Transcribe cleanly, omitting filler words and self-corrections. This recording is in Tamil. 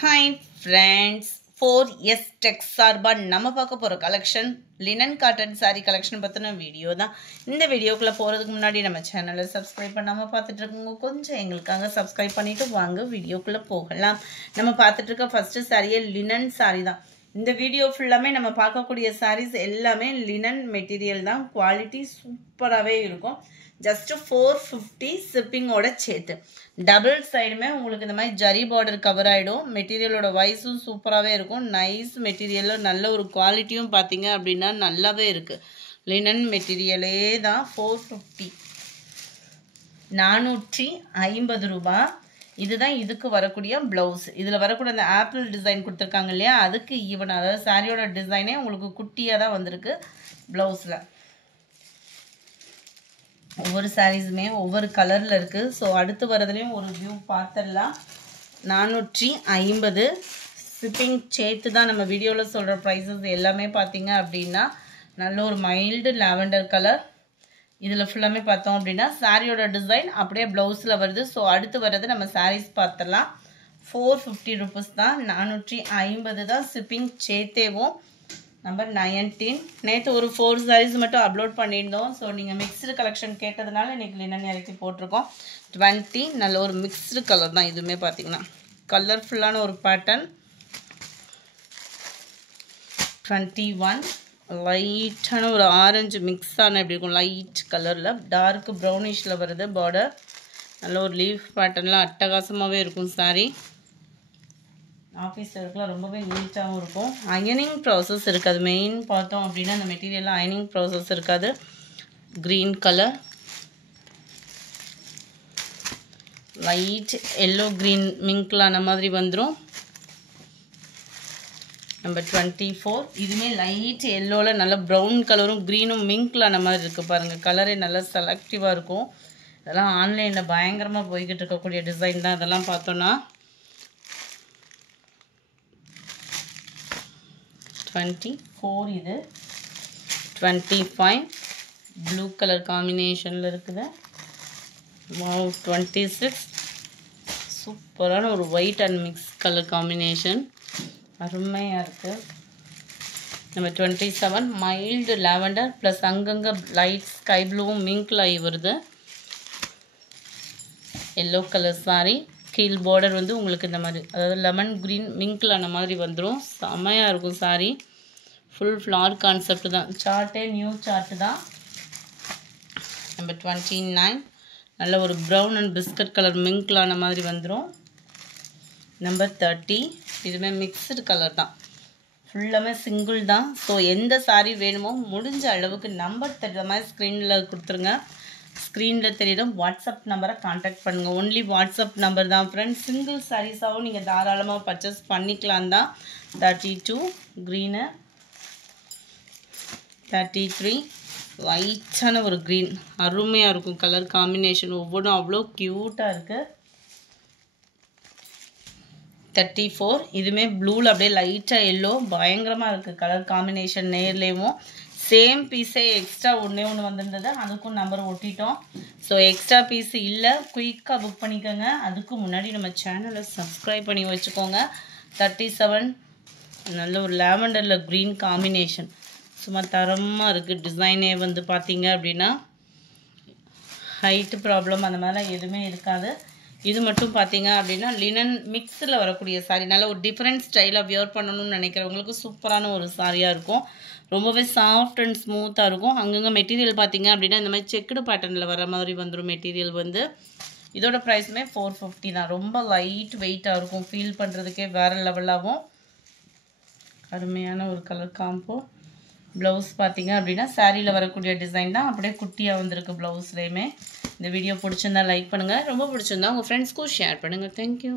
Hi friends, 4S Tech சார்பா நம்ம பார்க்க போற collection linen cotton saree collection பத்தின வீடியோ தான். இந்த வீடியோக்குள்ள போறதுக்கு முன்னாடி நம்ம சேனலை சப்ஸ்கிரைப் பண்ணாம பார்த்துட்டு இருக்கவங்க கொஞ்சம் எங்களுக்காக சப்ஸ்கிரைப் பண்ணிட்டு வாங்க வீடியோக்குள்ள போகலாம். நம்ம பார்த்துட்டு இருக்க ஃபர்ஸ்ட் saree லினன் saree தான். இந்த வீடியோ ஃபுல்லாமே நம்ம பார்க்கக்கூடிய sarees எல்லாமே லினன் மெட்டீரியல் தான். குவாலிட்டி சூப்பராகவே இருக்கும். ஜஸ்ட் 450 ஷிப்பிங்கோட சேர்த்து. டபுள் சைடுமே உங்களுக்கு இந்த மாதிரி ஜரி பார்டர் கவர் ஆகிடும். மெட்டீரியலோட வைஸும் சூப்பராகவே இருக்கும். நைஸ் மெட்டீரியலில் நல்ல ஒரு குவாலிட்டியும் பார்த்தீங்க அப்படின்னா நல்லாவே இருக்குது. லினன் மெட்டீரியலே தான் 450 450 ரூபா. இதுதான் இதுக்கு வரக்கூடிய ப்ளவுஸ். இதில் வரக்கூடிய அந்த ஆப்பிள் டிசைன் கொடுத்துருக்காங்க இல்லையா, அதுக்கு ஈவன், அதாவது சாரியோட டிசைனே உங்களுக்கு குட்டியாக தான் வந்திருக்கு ப்ளவுஸில். ஒவ்வொரு சாரீஸுமே ஒவ்வொரு கலரில் இருக்குது. ஸோ அடுத்து வரதுலேயும் ஒரு வியூ பார்த்துடலாம். 450 ஷிப்பிங் சேர்த்து தான் நம்ம வீடியோவில் சொல்கிற ப்ரைஸஸ் எல்லாமே பார்த்தீங்க அப்படின்னா நல்ல ஒரு மைல்டு லாவெண்டர் கலர். இதில் ஃபுல்லாமே பார்த்தோம் அப்படின்னா சாரியோட டிசைன் அப்படியே ப்ளவுஸில் வருது. ஸோ அடுத்து வர்றது நம்ம சாரீஸ் பார்த்துடலாம். 450 ருபீஸ் தான். 450 தான் ஷிப்பிங் சேர்த்தேவும். நம்பர் 19. நேற்று ஒரு 4 sarees மட்டும் அப்லோட் பண்ணியிருந்தோம். ஸோ நீங்கள் மிக்ஸ்டு கலெக்ஷன் கேட்டதுனால இன்றைக்கி லினன் இறக்கி போட்டிருக்கோம். 20 நல்ல ஒரு மிக்ஸ்டு கலர் தான். இதுவுமே பார்த்தீங்கன்னா கலர்ஃபுல்லான ஒரு பேட்டர்ன். 21 லைட்டான ஒரு ஆரஞ்சு மிக்ஸான எப்படி இருக்கும், லைட் கலரில் டார்க் ப்ரௌனிஷில் வருது பார்டர். நல்ல ஒரு லீஃப் பேட்டர்னில் அட்டகாசமாகவே இருக்கும் சாரீ. ஆஃபீஸ் ஒர்க்கில் ரொம்பவே நீட்டாகவும் இருக்கும். அயனிங் ப்ராசஸ் இருக்காது. மெயின் பார்த்தோம் அப்படின்னா அந்த மெட்டீரியலில் அயனிங் ப்ராசஸ் இருக்காது. Green colour, light yellow green மிங்க்லான மாதிரி வந்துடும். நம்பர் 24. இதுவுமே லைட் எல்லோவில் நல்ல ப்ரௌன் கலரும் க்ரீனும் மிங்க்லான மாதிரி இருக்குது பாருங்கள். கலரே நல்லா செலக்டிவாக இருக்கும். இதெல்லாம் ஆன்லைனில் பயங்கரமாக போய்கிட்டு இருக்கக்கூடிய டிசைன் தான். இதெல்லாம் பார்த்தோன்னா 24. இது 25 ப்ளூ கலர் காம்பினேஷனில் இருக்குது. 26 சூப்பரான ஒரு white and mix colour combination, அருமையாக இருக்குது. நம்ம 27 மைல்டு லாவெண்டர் ப்ளஸ் அங்கங்கே லைட் ஸ்கை ப்ளூவும் மிங்க்ல ஆகி வருது. Yellow colour sorry. கீழ் பார்டர் வந்து உங்களுக்கு இந்த மாதிரி, அதாவது லெமன் க்ரீன் மிங்க்லான மாதிரி வந்துடும். செம்மையாக இருக்கும் சாரீ. ஃபுல் ஃப்ளார் கான்செப்ட் தான். சார்ட்டே நியூ சார்ட்டு தான். நம்பர் 29 நல்ல ஒரு ப்ரௌன் அண்ட் பிஸ்கட் கலர் மிங்க்லான மாதிரி வந்துடும். நம்பர் 30 இதுவுமே மிக்ஸ்டு கலர் தான். ஃபுல்லாமே சிங்கிள் தான். ஸோ எந்த சாரீ வேணுமோ முடிஞ்ச அளவுக்கு நம்பர் தெரிஞ்ச மாதிரி ஸ்க்ரீனில் கொடுத்துருங்க. ஸ்க்ரீனில் தெரியும் வாட்ஸ்அப் நம்பரை கான்டாக்ட் பண்ணுங்கள். ஒன்லி வாட்ஸ்அப் நம்பர் தான் ஃப்ரெண்ட்ஸ். சிங்கிள் சாரீஸாகவும் நீங்கள் தாராளமாக பர்ச்சேஸ் பண்ணிக்கலாம் தான். 32 க்ரீனு, 33 லைட்டான ஒரு க்ரீன், அருமையாக இருக்கும் கலர் காம்பினேஷன். ஒவ்வொன்றும் அவ்வளோ க்யூட்டாக இருக்குது. 34 இதுவுமே ப்ளூவில் அப்படியே லைட்டாக எல்லோ, பயங்கரமாக இருக்குது கலர் காம்பினேஷன். நேர்லேயும் சேம் பீஸே எக்ஸ்ட்ரா ஒன்று வந்திருந்தது, அதுக்கும் நம்பர் ஒட்டிட்டோம். ஸோ எக்ஸ்ட்ரா பீஸ் இல்லை, குயிக்காக புக் பண்ணிக்கோங்க. அதுக்கு முன்னாடி நம்ம சேனலை சப்ஸ்கிரைப் பண்ணி வச்சுக்கோங்க. 37 நல்ல ஒரு லாவெண்டரில் க்ரீன் காம்பினேஷன், சும்மா தரமாக இருக்குது. டிசைனே வந்து பார்த்தீங்க அப்படின்னா ஹைட்டு ப்ராப்ளம் அந்த மாதிரிலாம் எதுவுமே இருக்காது. இது மட்டும் பார்த்தீங்க அப்படின்னா லினன் மிக்ஸில் வரக்கூடிய சாரீ. நல்ல ஒரு டிஃப்ரெண்ட் ஸ்டைலாக வியர் பண்ணணும்னு நினைக்கிறவங்களுக்கு சூப்பரான ஒரு சாரியாக இருக்கும். ரொம்பவே சாஃப்ட் அண்ட் ஸ்மூத்தாக இருக்கும். அங்கங்கே மெட்டீரியல் பார்த்தீங்க அப்படின்னா இந்த மாதிரி செக்குடு பேட்டர்னில் வர மாதிரி வந்துடும் மெட்டீரியல் வந்து. இதோட ப்ரைஸுமே 450 தான். ரொம்ப லைட் வெயிட்டாக இருக்கும். ஃபீல் பண்ணுறதுக்கே வேறு லெவலாகவும். அருமையான ஒரு கலர் காம்போ. ப்ளவுஸ் பார்த்தீங்க அப்படின்னா சாரியில் வரக்கூடிய டிசைன் தான். அப்படியே குட்டியாக வந்திருக்கு ப்ளவுஸ்லேயுமே. இந்த வீடியோ பிடிச்சிருந்தா லைக் பண்ணுங்கள். ரொம்ப பிடிச்சிருந்தா உங்கள் ஃப்ரெண்ட்ஸ்க்கும் ஷேர் பண்ணுங்கள். தேங்க்யூ.